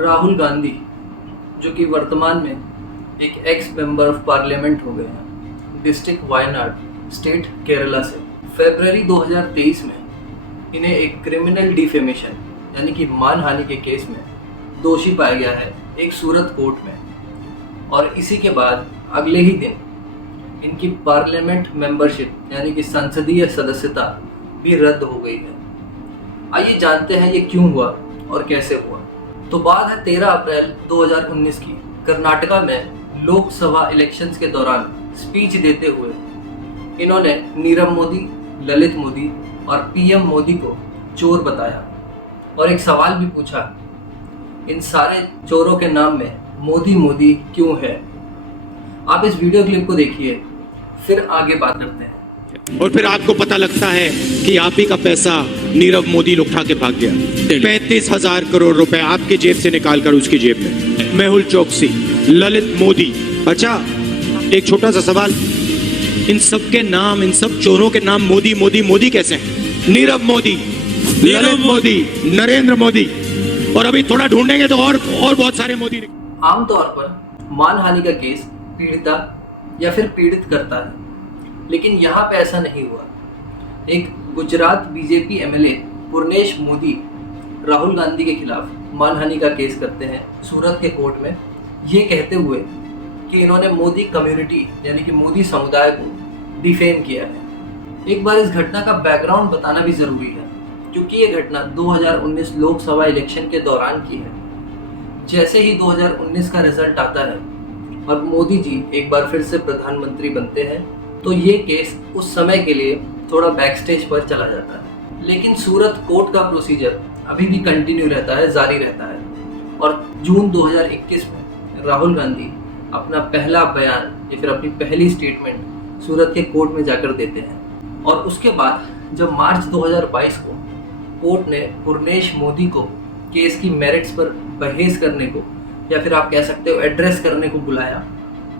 राहुल गांधी, जो कि वर्तमान में एक एक्स मेंबर ऑफ पार्लियामेंट हो गए हैं, डिस्ट्रिक्ट वायनाड, स्टेट केरला से, फरवरी 2023 में इन्हें एक क्रिमिनल डिफेमेशन यानी कि मानहानि के केस में दोषी पाया गया है एक सूरत कोर्ट में। और इसी के बाद अगले ही दिन इनकी पार्लियामेंट मेंबरशिप यानी कि संसदीय सदस्यता भी रद्द हो गई है। आइए जानते हैं ये क्यों हुआ और कैसे हुआ। तो बात है 13 अप्रैल 2019 की। कर्नाटका में लोकसभा इलेक्शंस के दौरान स्पीच देते हुए इन्होंने नीरव मोदी, ललित मोदी और पीएम मोदी को चोर बताया और एक सवाल भी पूछा, इन सारे चोरों के नाम में मोदी मोदी क्यों है। आप इस वीडियो क्लिप को देखिए, फिर आगे बात करते हैं। और फिर आपको पता लगता है कि आप ही का पैसा नीरव मोदी उठा के भाग गया। 35,000 करोड़ रुपए आपके जेब से निकालकर उसकी जेब में। मेहुल चोकसी, ललित मोदी। अच्छा, एक छोटा सा सवाल, इन सब के नाम, इन सब चोरों के नाम मोदी मोदी मोदी कैसे हैं? नीरव मोदी, ललित मोदी, नरेंद्र मोदी, और अभी थोड़ा ढूंढेंगे तो और बहुत सारे मोदी। आमतौर पर मानहानि का केस पीड़िता या फिर पीड़ित करता है, लेकिन यहाँ पे ऐसा नहीं हुआ। एक गुजरात बीजेपी एमएलए पूर्णेश मोदी राहुल गांधी के खिलाफ मानहानि का केस करते हैं सूरत के कोर्ट में, ये कहते हुए कि इन्होंने मोदी कम्युनिटी यानी कि मोदी समुदाय को डिफेम किया है। एक बार इस घटना का बैकग्राउंड बताना भी ज़रूरी है, क्योंकि ये घटना 2019 लोकसभा इलेक्शन के दौरान की है। जैसे ही 2019 का रिजल्ट आता है और मोदी जी एक बार फिर से प्रधानमंत्री बनते हैं, तो ये केस उस समय के लिए थोड़ा बैकस्टेज पर चला जाता है। लेकिन सूरत कोर्ट का प्रोसीजर अभी भी कंटिन्यू रहता है, जारी रहता है। और जून 2021 में राहुल गांधी अपना पहला बयान या फिर अपनी पहली स्टेटमेंट सूरत के कोर्ट में जाकर देते हैं। और उसके बाद जब मार्च 2022 को कोर्ट ने पूर्णेश मोदी को केस की मेरिट्स पर बहस करने को या फिर आप कह सकते हो एड्रेस करने को बुलाया,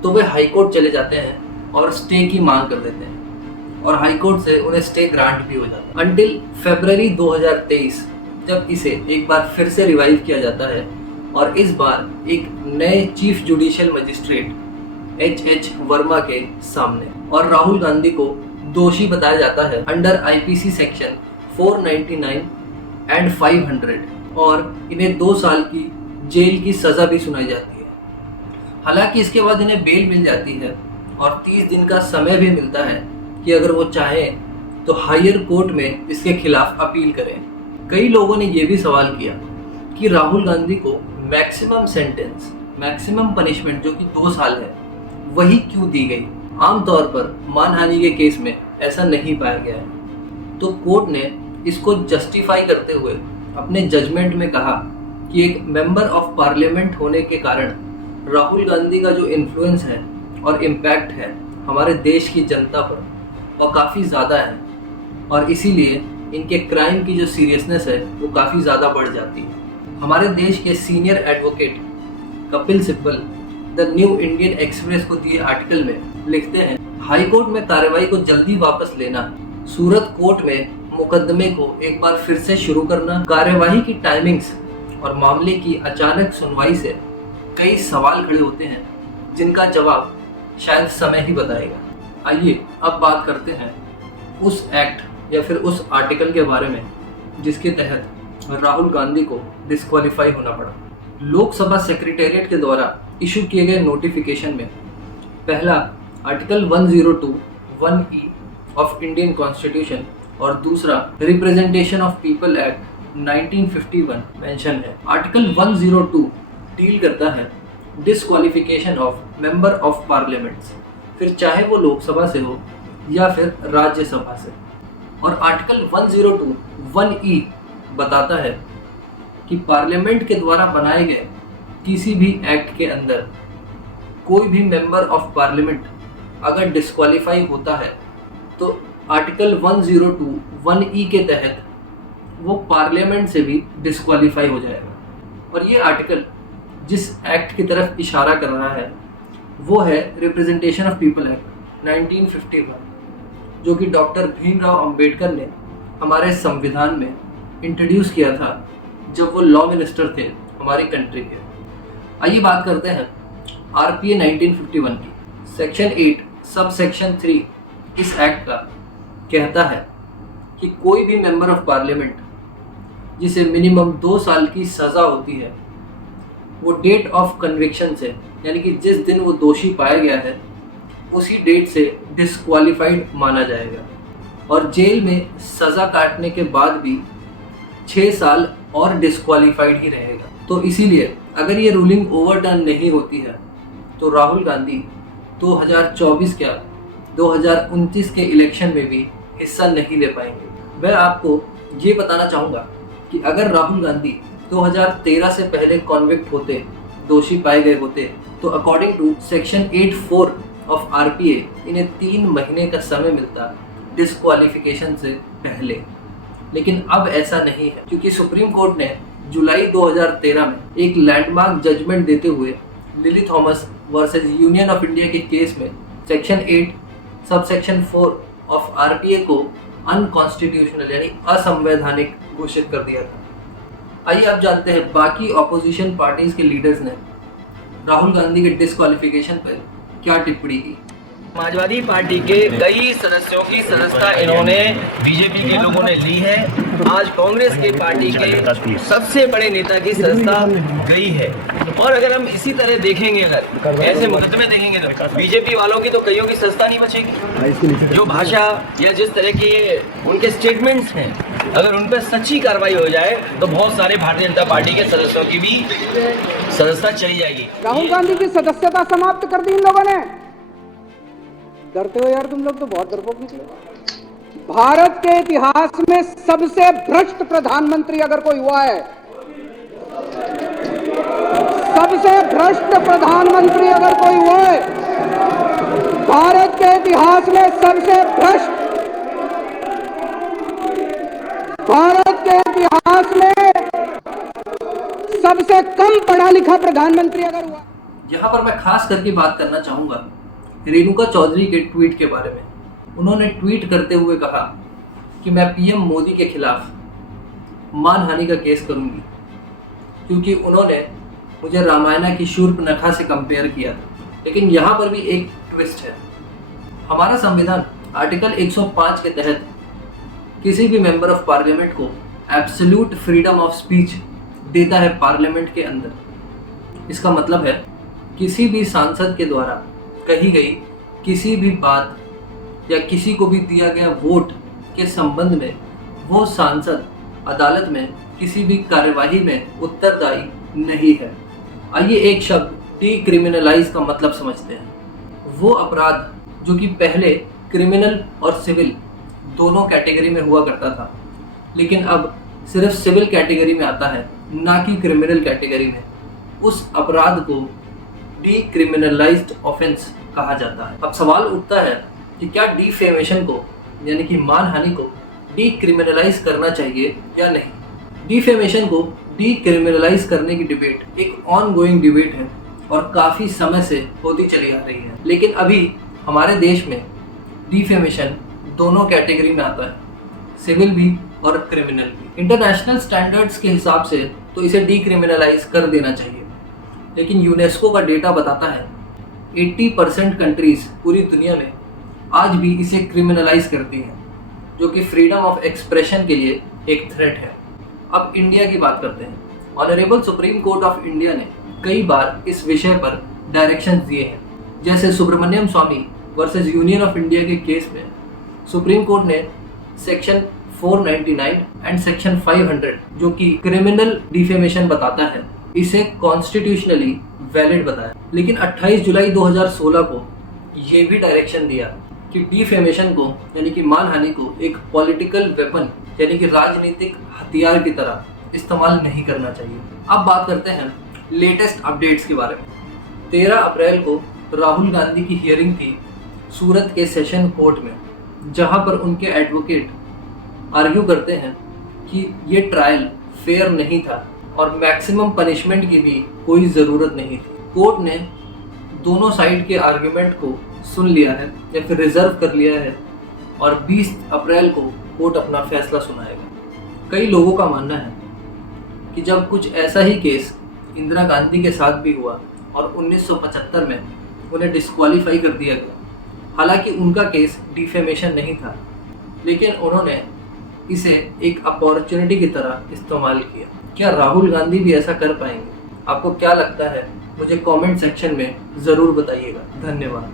तो वे हाई कोर्ट चले जाते हैं और स्टे की मांग कर देते हैं और हाई कोर्ट से उन्हें स्टे ग्रांट भी हो जाता है। अंटिल फरवरी 2023 जब इसे एक बार फिर से रिवाइव किया जाता है और इस बार एक नए chief judicial magistrate H Verma के सामने, और राहुल गांधी को दोषी बताया जाता है अंडर आईपीसी सेक्शन 499 एंड 500 और इन्हें 2 साल की जेल की सजा भी सुनाई जाती है। हालांकि इसके बाद इन्हें बेल मिल जाती है और 30 दिन का समय भी मिलता है कि अगर वो चाहें तो हायर कोर्ट में इसके खिलाफ अपील करें। कई लोगों ने ये भी सवाल किया कि राहुल गांधी को मैक्सिमम सेंटेंस, मैक्सिमम पनिशमेंट जो कि 2 साल है, वही क्यों दी गई। आमतौर पर मानहानि के केस में ऐसा नहीं पाया गया है। तो कोर्ट ने इसको जस्टिफाई करते हुए अपने जजमेंट में कहा कि एक मेंबर ऑफ पार्लियामेंट होने के कारण राहुल गांधी का जो इन्फ्लुएंस है और इम्पैक्ट है हमारे देश की जनता पर, वह काफ़ी ज़्यादा है और इसीलिए इनके क्राइम की जो सीरियसनेस है वो काफ़ी ज़्यादा बढ़ जाती है। हमारे देश के senior advocate Kapil Sibal the new Indian express को दिए आर्टिकल में लिखते हैं, हाई कोर्ट में कार्रवाई को जल्दी वापस लेना, सूरत कोर्ट में मुकदमे को एक बार फिर से शुरू करना, कार्यवाही की टाइमिंग्स और मामले की अचानक सुनवाई से कई सवाल खड़े होते हैं जिनका जवाब शायद समय ही बताएगा। आइए अब बात करते हैं उस एक्ट या फिर उस आर्टिकल के बारे में जिसके तहत राहुल गांधी को डिस्क्वालीफाई होना पड़ा। लोकसभा सेक्रेटेरिएट के द्वारा इशू किए गए नोटिफिकेशन में पहला article 102(1)E of Indian constitution और दूसरा representation of people act 1951 mention है। आर्टिकल 102 डील करता है disqualification of member of parliaments, फिर चाहे वो लोकसभा से हो या फिर राज्यसभा से। और आर्टिकल 102(1)E बताता है कि पार्लियामेंट के द्वारा बनाए गए किसी भी एक्ट के अंदर कोई भी मेंबर ऑफ पार्लियामेंट अगर डिस्क्वालीफाई होता है तो आर्टिकल 102(1)E के तहत वो पार्लियामेंट से भी डिस्क्वालीफाई हो जाएगा। और ये आर्टिकल जिस एक्ट की तरफ इशारा कर रहा है वो है रिप्रेजेंटेशन ऑफ पीपल एक्ट 1951, जो कि डॉक्टर भीमराव अंबेडकर ने हमारे संविधान में इंट्रोड्यूस किया था जब वो लॉ मिनिस्टर थे हमारी कंट्री के। आइए बात करते हैं आरपीए 1951 की। सेक्शन 8 सब सेक्शन 3 इस एक्ट का कहता है कि कोई भी मेंबर ऑफ पार्लियामेंट जिसे मिनिमम 2 साल की सज़ा होती है, वो डेट ऑफ कन्विक्शन से, यानी कि जिस दिन वो दोषी पाया गया है उसी डेट से डिस्क्वालिफाइड माना जाएगा और जेल में सज़ा काटने के बाद भी 6 साल और डिस्क्वालिफाइड ही रहेगा। तो इसीलिए अगर ये रूलिंग ओवरटर्न नहीं होती है तो राहुल गांधी 2024 क्या 2029 के इलेक्शन में भी हिस्सा नहीं ले पाएंगे। मैं आपको ये बताना चाहूँगा कि अगर राहुल गांधी 2013 से पहले कॉन्विक्ट होते, दोषी पाए गए होते, तो according to section 8(4) of RPA इन्हें 3 महीने का समय मिलता डिस्क्वालिफिकेशन से पहले। लेकिन अब ऐसा नहीं है, क्योंकि सुप्रीम कोर्ट ने जुलाई 2013 में एक लैंडमार्क जजमेंट देते हुए lily Thomas versus union of India के केस में section 8 sub section 4 of RPA को अनकॉन्स्टिट्यूशनल यानी असंवैधानिक घोषित कर दिया था। आइए आप जानते हैं बाकी ऑपोजिशन पार्टीज के लीडर्स ने राहुल गांधी के डिस्क्वालिफिकेशन पर क्या टिप्पणी की। समाजवादी पार्टी के कई सदस्यों की सदस्यता इन्होंने बीजेपी के लोगों ने ली है। आज कांग्रेस के पार्टी के सबसे बड़े नेता की सदस्यता गई है। और अगर हम इसी तरह देखेंगे, अगर ऐसे मुकदमे देखेंगे तो बीजेपी वालों की तो कईयों की सदस्यता नहीं बचेगी। जो भाषा या जिस तरह के उनके स्टेटमेंट्स हैं, अगर उन पर सच्ची कार्रवाई हो जाए तो बहुत सारे भारतीय जनता पार्टी के सदस्यों की भी सदस्यता चली जाएगी। राहुल गांधी की सदस्यता समाप्त कर दी इन लोगों ने। डरते हो यार, तुम लोग तो बहुत डरपोक निकले। भारत के इतिहास में सबसे भ्रष्ट प्रधानमंत्री अगर कोई हुआ है, सबसे भ्रष्ट प्रधानमंत्री अगर कोई हुआ है, भारत के इतिहास में सबसे भ्रष्ट, भारत के इतिहास में सबसे कम पढ़ा लिखा प्रधानमंत्री अगर हुआ। यहाँ पर मैं खास करके बात करना चाहूँगा रेणुका चौधरी के ट्वीट के बारे में। उन्होंने ट्वीट करते हुए कहा कि मैं पीएम मोदी के खिलाफ मानहानि का केस करूंगी, क्योंकि उन्होंने मुझे रामायण की शूर्पणखा से कंपेयर किया था। लेकिन यहाँ पर भी एक ट्विस्ट है। हमारा संविधान आर्टिकल 105 के तहत किसी भी मेंबर ऑफ पार्लियामेंट को एब्सोल्यूट फ्रीडम ऑफ स्पीच देता है पार्लियामेंट के अंदर। इसका मतलब है किसी भी सांसद के द्वारा कही गई किसी भी बात या किसी को भी दिया गया वोट के संबंध में वो सांसद अदालत में किसी भी कार्यवाही में उत्तरदायी नहीं है। आइए एक शब्द डीक्रिमिनलाइज का मतलब समझते हैं। वो अपराध जो कि पहले क्रिमिनल और सिविल दोनों कैटेगरी में हुआ करता था, लेकिन अब सिर्फ सिविल कैटेगरी में आता है, ना कि क्रिमिनल कैटेगरी में, उस अपराध को डीक्रिमिनलाइज्ड ऑफेंस कहा जाता है। अब सवाल उठता है कि क्या डिफेमेशन को यानी कि मानहानि को डीक्रिमिनलाइज करना चाहिए या नहीं। डिफेमेशन को डीक्रिमिनलाइज करने की डिबेट एक ऑनगोइंग डिबेट है और काफ़ी समय से होती चली आ रही है। लेकिन अभी हमारे देश में डिफेमेशन दोनों कैटेगरी में आता है, सिविल भी और क्रिमिनल भी। इंटरनेशनल स्टैंडर्ड्स के हिसाब से तो इसे डीक्रिमिनलाइज कर देना चाहिए, लेकिन यूनेस्को का डेटा बताता है 80% कंट्रीज पूरी दुनिया में आज भी इसे क्रिमिनलाइज करती हैं, जो कि फ्रीडम ऑफ एक्सप्रेशन के लिए एक थ्रेट है। अब इंडिया की बात करते हैं। Honourable supreme court of India ने कई बार इस विषय पर डायरेक्शंस दिए हैं। जैसे सुब्रमण्यम स्वामी वर्सेस यूनियन ऑफ इंडिया के केस में सुप्रीम कोर्ट ने सेक्शन 499 एंड सेक्शन 500 जो कि क्रिमिनल डिफेमेशन बताता है, इसे कॉन्स्टिट्यूशनली वैलिड बताया। लेकिन 28 जुलाई 2016 को ये भी डायरेक्शन दिया कि डिफेमेशन को यानी कि मानहानि को एक पॉलिटिकल वेपन यानी कि राजनीतिक हथियार की तरह इस्तेमाल नहीं करना चाहिए। अब बात करते हैं लेटेस्ट अपडेट्स के बारे में। 13 अप्रैल को राहुल गांधी की हियरिंग थी सूरत के सेशन कोर्ट में, जहां पर उनके एडवोकेट आर्ग्यू करते हैं कि ये ट्रायल फेयर नहीं था और मैक्सिमम पनिशमेंट की भी कोई ज़रूरत नहीं थी। कोर्ट ने दोनों साइड के आर्ग्यूमेंट को सुन लिया है या फिर रिजर्व कर लिया है और 20 अप्रैल को कोर्ट अपना फैसला सुनाएगा। कई लोगों का मानना है कि जब कुछ ऐसा ही केस इंदिरा गांधी के साथ भी हुआ और 1975 में उन्हें डिस्क्वालीफाई कर दिया गया। हालांकि उनका केस डिफेमेशन नहीं था, लेकिन उन्होंने इसे एक अपॉर्चुनिटी की तरह इस्तेमाल किया। क्या राहुल गांधी भी ऐसा कर पाएंगे? आपको क्या लगता है? मुझे कमेंट सेक्शन में ज़रूर बताइएगा। धन्यवाद।